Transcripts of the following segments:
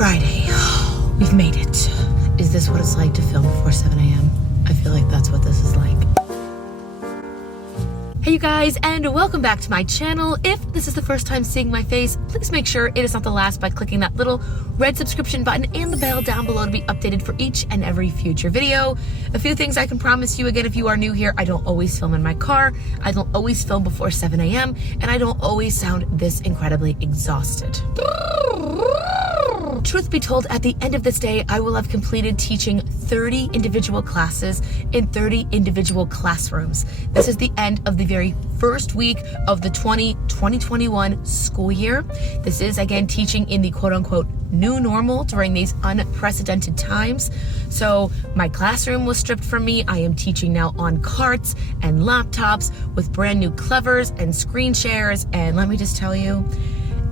Friday. We've made it. Is this what it's like to film before 7 a.m.? I feel like that's what this is like. Hey you guys, and welcome back to my channel. If this is the first time seeing my face, please make sure it is not the last by clicking that little red subscription button and the bell down below to be updated for each and every future video. A few things I can promise you, again, if you are new here, I don't always film in my car, I don't always film before 7 a.m., and I don't always sound this incredibly exhausted. Truth be told, at the end of this day, I will have completed teaching 30 individual classes in 30 individual classrooms. This is the end of the very first week of the 2021 school year. This is, again, teaching in the quote-unquote new normal during these unprecedented times. So my classroom was stripped from me. I am teaching now on carts and laptops with brand new clevers and screen shares. And let me just tell you,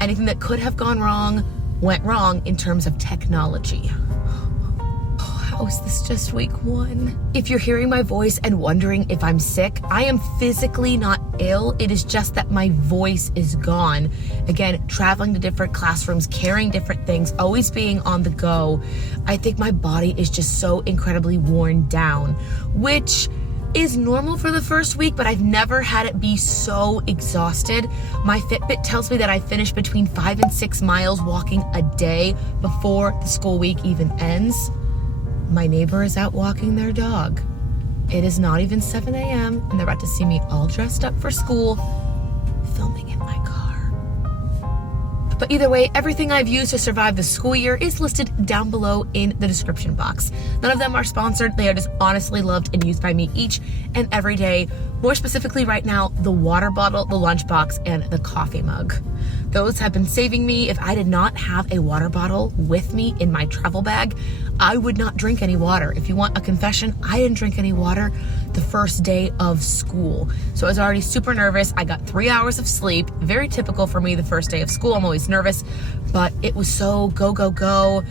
anything that could have gone wrong went wrong in terms of technology. How is this just week one? If you're hearing my voice and wondering if I'm sick, I am physically not ill. It is just that my voice is gone. Again, traveling to different classrooms, carrying different things, always being on the go. I think my body is just so incredibly worn down, which is normal for the first week, but I've never had it be so exhausted. My Fitbit tells me that I finish between 5 and 6 miles walking a day before the school week even ends. My neighbor is out walking their dog. It is not even 7 a.m. and they're about to see me all dressed up for school, filming in my car. But either way, everything I've used to survive the school year is listed down below in the description box. None of them are sponsored. They are just honestly loved and used by me each and every day. More specifically right now, the water bottle, the lunchbox, and the coffee mug. Those have been saving me. If I did not have a water bottle with me in my travel bag, I would not drink any water. If you want a confession, I didn't drink any water the first day of school. So I was already super nervous. I got 3 hours of sleep. Very typical for me the first day of school. I'm always nervous, but it was so go, go, go.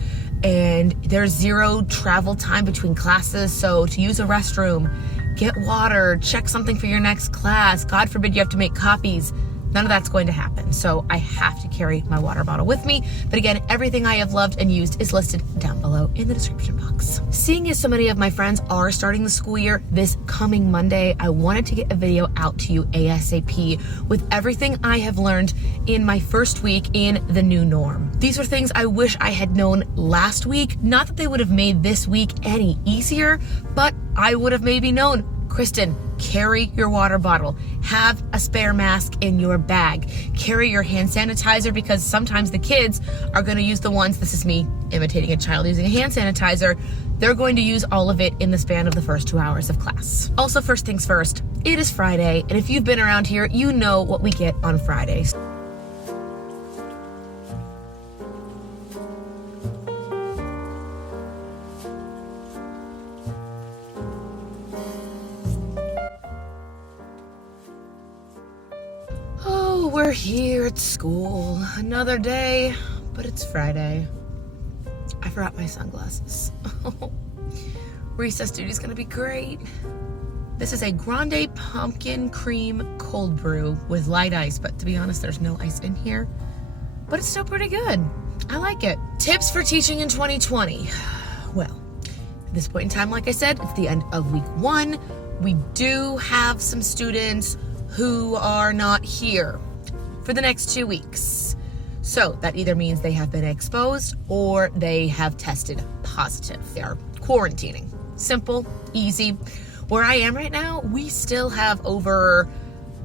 And there's zero travel time between classes. So to use a restroom, get water, check something for your next class, God forbid you have to make copies, none of that's going to happen. So I have to carry my water bottle with me. But again, everything I have loved and used is listed down below in the description box. Seeing as so many of my friends are starting the school year this coming Monday, I wanted to get a video out to you ASAP with everything I have learned in my first week in the new norm. These are things I wish I had known last week. Not that they would have made this week any easier, but I would have maybe known, Kristen, carry your water bottle, have a spare mask in your bag, carry your hand sanitizer, because sometimes the kids are going to use the ones, this is me imitating a child using a hand sanitizer, they're going to use all of it in the span of the first 2 hours of class. Also, first things first, it is Friday, and if you've been around here, you know what we get on Fridays. We're here at school. Another day, but it's Friday. I forgot my sunglasses. Recess duty is gonna be great. This is a grande pumpkin cream cold brew with light ice, but to be honest, there's no ice in here. But it's still pretty good. I like it. Tips for teaching in 2020. Well, at this point in time, like I said, it's the end of week one. We do have some students who are not here for the next 2 weeks. So that either means they have been exposed or they have tested positive. They are quarantining. Simple, easy. Where I am right now, we still have over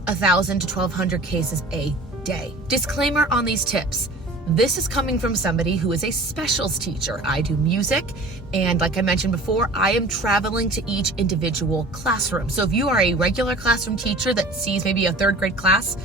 1,000 to 1,200 cases a day. Disclaimer on these tips. This is coming from somebody who is a specials teacher. I do music, and like I mentioned before, I am traveling to each individual classroom. So if you are a regular classroom teacher that sees maybe a 3rd grade class,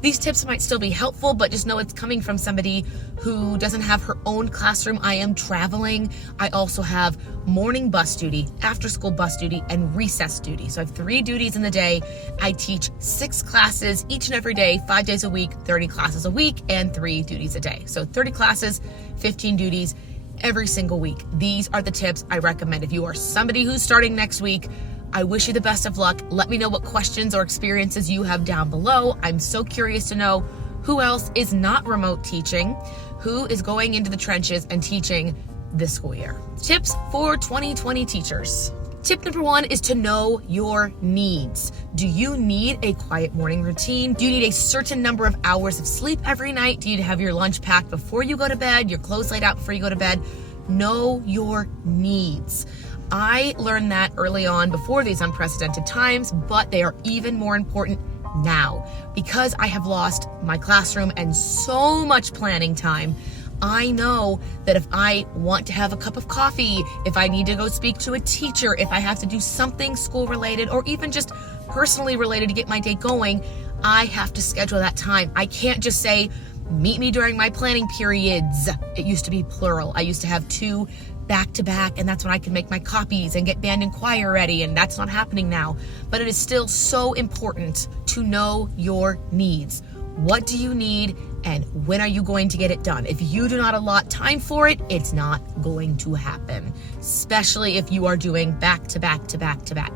these tips might still be helpful, but just know it's coming from somebody who doesn't have her own classroom. I am traveling. I also have morning bus duty, after school bus duty, and recess duty. So I have 3 duties in the day. I teach 6 classes each and every day, 5 days a week, 30 classes a week, and 3 duties a day. So 30 classes, 15 duties every single week. These are the tips I recommend. If you are somebody who's starting next week, I wish you the best of luck. Let me know what questions or experiences you have down below. I'm so curious to know who else is not remote teaching, who is going into the trenches and teaching this school year. Tips for 2020 teachers. Tip number 1 is to know your needs. Do you need a quiet morning routine? Do you need a certain number of hours of sleep every night? Do you need to have your lunch packed before you go to bed, your clothes laid out before you go to bed? Know your needs. I learned that early on before these unprecedented times, but they are even more important now. Because I have lost my classroom and so much planning time, I know that if I want to have a cup of coffee, if I need to go speak to a teacher, if I have to do something school related or even just personally related to get my day going, I have to schedule that time. I can't just say, meet me during my planning periods. It used to be plural. I used to have 2 back to back, and that's when I could make my copies and get band and choir ready, and that's not happening now. But it is still so important to know your needs. What do you need, and when are you going to get it done? If you do not allot time for it, it's not going to happen, especially if you are doing back-to-back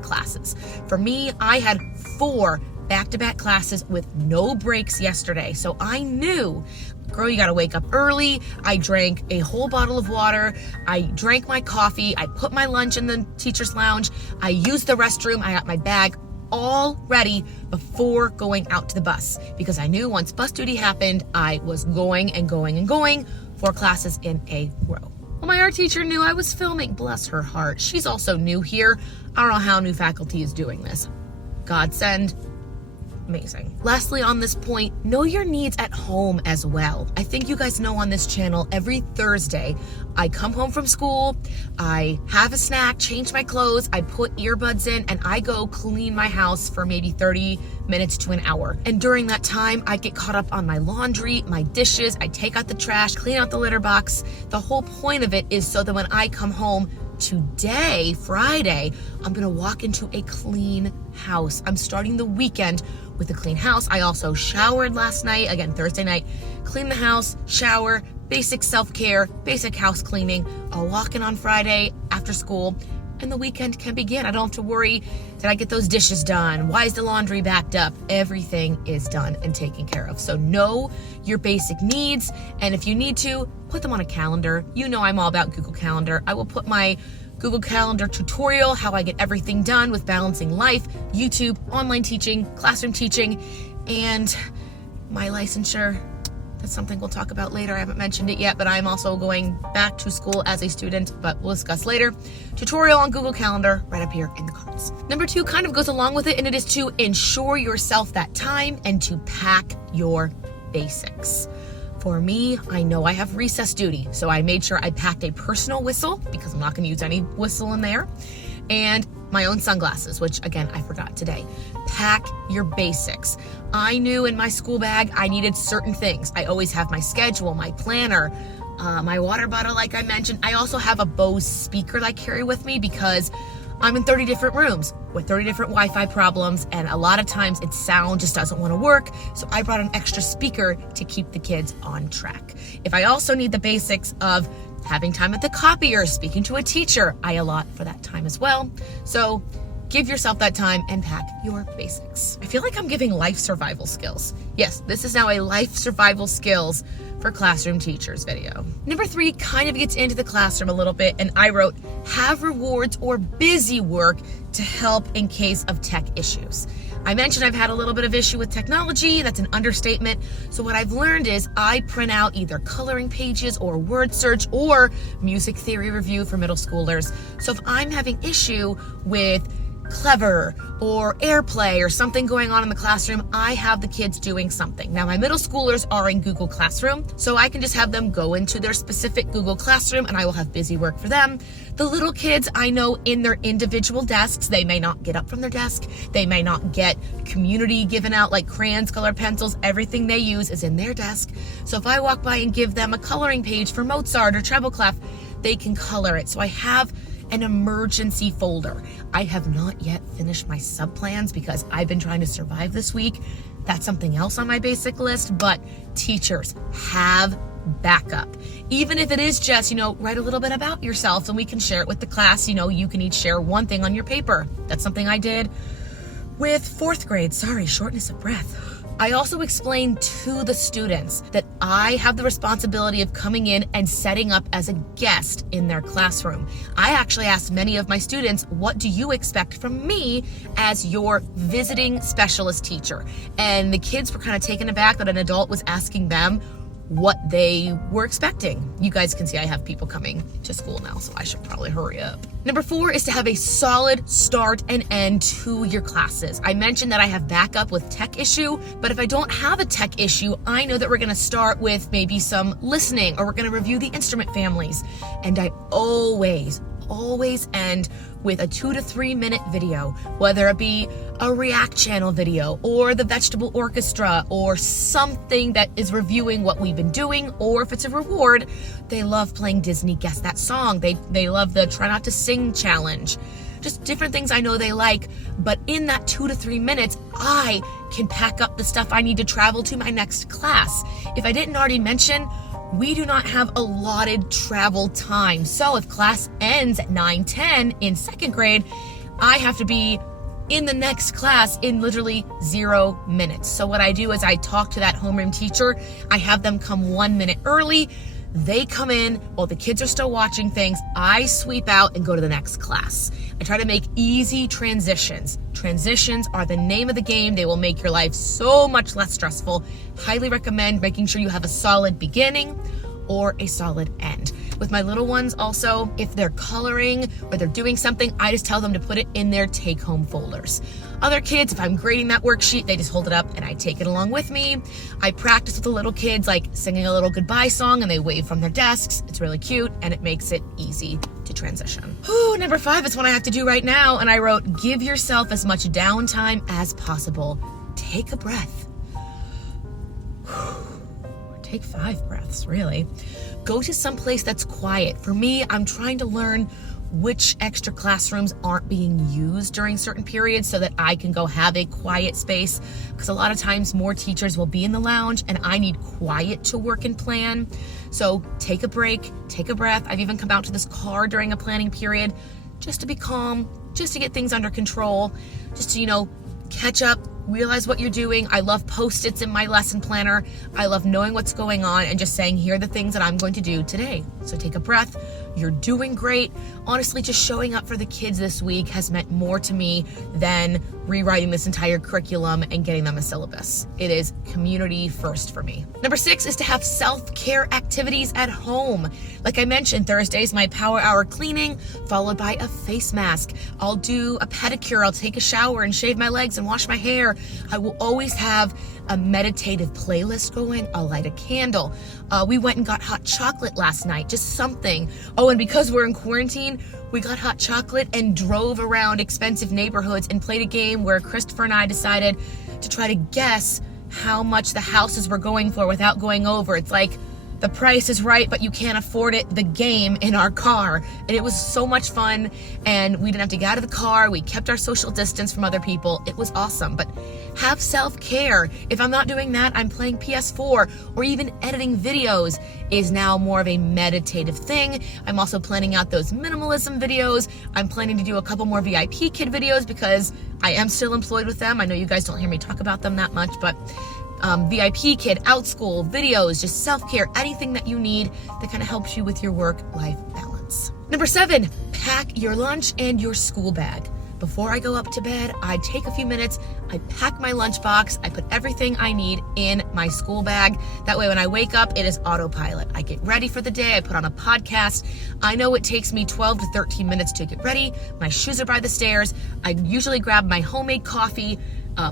classes. For me, I had 4 back-to-back classes with no breaks yesterday, so I knew, girl, you gotta wake up early. I drank a whole bottle of water. I drank my coffee. I put my lunch in the teacher's lounge. I used the restroom. I got my bag all ready before going out to the bus because I knew once bus duty happened, I was going 4 classes in a row. Well, my art teacher knew I was filming. Bless her heart. She's also new here. I don't know how new faculty is doing this. Godsend. Amazing. Lastly, on this point, know your needs at home as well. I think you guys know on this channel, every Thursday, I come home from school, I have a snack, change my clothes, I put earbuds in, and I go clean my house for maybe 30 minutes to an hour. And during that time, I get caught up on my laundry, my dishes, I take out the trash, clean out the litter box. The whole point of it is so that when I come home today, Friday, I'm gonna walk into a clean house. I'm starting the weekend with a clean house. I also showered last night, again, Thursday night, clean the house, shower, basic self-care, basic house cleaning. I'll walk in on Friday after school and the weekend can begin. I don't have to worry, did I get those dishes done? Why is the laundry backed up? Everything is done and taken care of. So know your basic needs, and if you need to, put them on a calendar. You know I'm all about Google Calendar. I will put my Google Calendar tutorial, how I get everything done with balancing life, YouTube, online teaching, classroom teaching, and my licensure. That's something we'll talk about later. I haven't mentioned it yet, but I'm also going back to school as a student, but we'll discuss later. Tutorial on Google Calendar right up here in the cards. Number 2 kind of goes along with it, and it is to ensure yourself that time and to pack your basics. For me, I know I have recess duty, so I made sure I packed a personal whistle because I'm not going to use any whistle in there, and my own sunglasses, which again, I forgot today. Pack your basics. I knew in my school bag I needed certain things. I always have my schedule, my planner, my water bottle, like I mentioned. I also have a Bose speaker that I carry with me because I'm in 30 different rooms with 30 different Wi-Fi problems, and a lot of times its sound just doesn't want to work, so I brought an extra speaker to keep the kids on track. If I also need the basics of having time at the copier, speaking to a teacher, I allot for that time as well. So give yourself that time and pack your basics. I feel like I'm giving life survival skills. Yes, this is now a life survival skills for classroom teachers video. Number 3 kind of gets into the classroom a little bit, and I wrote, have rewards or busy work to help in case of tech issues. I mentioned I've had a little bit of issue with technology. That's an understatement. So what I've learned is I print out either coloring pages or word search or music theory review for middle schoolers. So if I'm having issue with Clever or AirPlay or something going on in the classroom, I have the kids doing something. Now my middle schoolers are in Google Classroom, so I can just have them go into their specific Google Classroom and I will have busy work for them. The little kids, I know in their individual desks, they may not get up from their desk, they may not get community given out like crayons, color pencils, everything they use is in their desk. So if I walk by and give them a coloring page for Mozart or treble clef, they can color it. So I have an emergency folder. I have not yet finished my sub-plans because I've been trying to survive this week. That's something else on my basic list, but teachers have backup. Even if it is just, write a little bit about yourself and we can share it with the class. You can each share one thing on your paper. That's something I did with 4th grade. Sorry, shortness of breath. I also explain to the students that I have the responsibility of coming in and setting up as a guest in their classroom. I actually asked many of my students, what do you expect from me as your visiting specialist teacher? And the kids were kind of taken aback that an adult was asking them what they were expecting. You guys can see I have people coming to school now, so I should probably hurry up. Number 4 is to have a solid start and end to your classes. I mentioned that I have backup with tech issue, but if I don't have a tech issue, I know that we're gonna start with maybe some listening, or we're gonna review the instrument families. And I always end with a 2 to 3 minute video, whether it be a React channel video or the vegetable orchestra or something that is reviewing what we've been doing, or if it's a reward. They love playing Disney Guess That Song. They love the Try Not to Sing challenge. Just different things I know they like, but in that 2 to 3 minutes, I can pack up the stuff I need to travel to my next class. If I didn't already mention, we do not have allotted travel time. So if class ends at 9:10 in 2nd grade, I have to be in the next class in literally 0 minutes. So what I do is I talk to that homeroom teacher. I have them come 1 minute early. They come in while the kids are still watching things. I sweep out and go to the next class. I try to make easy transitions. Transitions are the name of the game. They will make your life so much less stressful. Highly recommend making sure you have a solid beginning or a solid end. With my little ones also, if they're coloring or they're doing something, I just tell them to put it in their take-home folders. Other kids, if I'm grading that worksheet, they just hold it up and I take it along with me. I practice with the little kids, like singing a little goodbye song, and they wave from their desks. It's really cute and it makes it easy to transition. Number 5 is one I have to do right now, and I wrote, give yourself as much downtime as possible. Take a breath. Take 5 breaths, really. Go to some place that's quiet. For me, I'm trying to learn which extra classrooms aren't being used during certain periods so that I can go have a quiet space, because a lot of times more teachers will be in the lounge and I need quiet to work and plan. So take a break, take a breath. I've even come out to this car during a planning period just to be calm, just to get things under control, just to, catch up, realize what you're doing. I love Post-its in my lesson planner. I love knowing what's going on and just saying, here are the things that I'm going to do today. So take a breath. You're doing great. Honestly, just showing up for the kids this week has meant more to me than rewriting this entire curriculum and getting them a syllabus. It is community first for me. Number 6 is to have self-care activities at home. Like I mentioned, Thursday's my power hour cleaning, followed by a face mask. I'll do a pedicure. I'll take a shower and shave my legs and wash my hair. I will always have a meditative playlist going. I'll light a candle. We went and got hot chocolate last night, just something. Oh, and because we're in quarantine, we got hot chocolate and drove around expensive neighborhoods and played a game where Christopher and I decided to try to guess how much the houses were going for without going over. It's like the price is right, but you can't afford it, the game in our car. And it was so much fun, and we didn't have to get out of the car. We kept our social distance from other people. It was awesome. But have self-care. If I'm not doing that, I'm playing PS4, or even editing videos is now more of a meditative thing. I'm also planning out those minimalism videos. I'm planning to do a couple more VIP kid videos because I am still employed with them. I know you guys don't hear me talk about them that much, but VIP kid, outschool, videos, just self-care, anything that you need that kind of helps you with your work-life balance. Number 7, pack your lunch and your school bag. Before I go up to bed, I take a few minutes, I pack my lunchbox, I put everything I need in my school bag. That way when I wake up, it is autopilot. I get ready for the day, I put on a podcast. I know it takes me 12 to 13 minutes to get ready. My shoes are by the stairs. I usually grab my homemade coffee,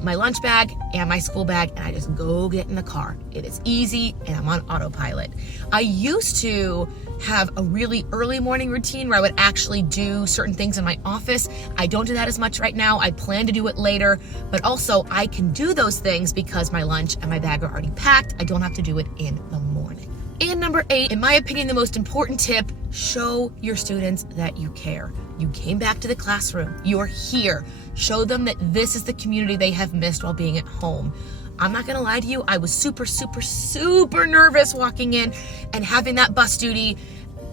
my lunch bag, and my school bag, and I just go get in the car. It is easy, and I'm on autopilot. I used to have a really early morning routine where I would actually do certain things in my office. I don't do that as much right now. I plan to do it later, but also I can do those things because my lunch and my bag are already packed. I don't have to do it in the morning. And number 8, in my opinion, the most important tip, show your students that you care. You came back to the classroom. You're here. Show them that this is the community they have missed while being at home. I'm not gonna lie to you, I was super nervous walking in and having that bus duty.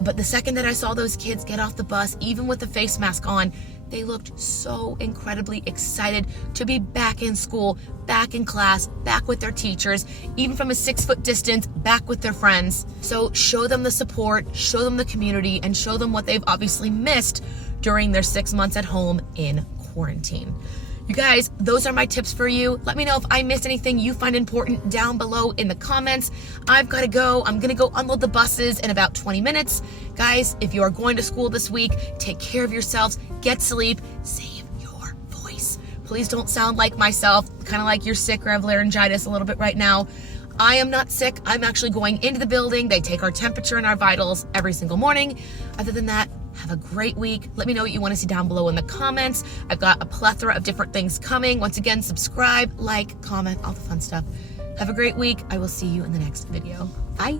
But the second that I saw those kids get off the bus, even with the face mask on, They looked so incredibly excited to be back in school, back in class, back with their teachers, even from a 6-foot distance, back with their friends. So show them the support, show them the community, and show them what they've obviously missed during their 6 months at home in quarantine. You guys, those are my tips for you. Let me know if I missed anything you find important down below in the comments. I've got to go. I'm going to go unload the buses in about 20 minutes. Guys, if you are going to school this week, take care of yourselves, get sleep, save your voice. Please don't sound like myself, kind of like you're sick or have laryngitis a little bit right now. I am not sick. I'm actually going into the building. They take our temperature and our vitals every single morning. Other than that, have a great week. Let me know what you want to see down below in the comments. I've got a plethora of different things coming. Once again, subscribe, like, comment, all the fun stuff. Have a great week. I will see you in the next video. Bye.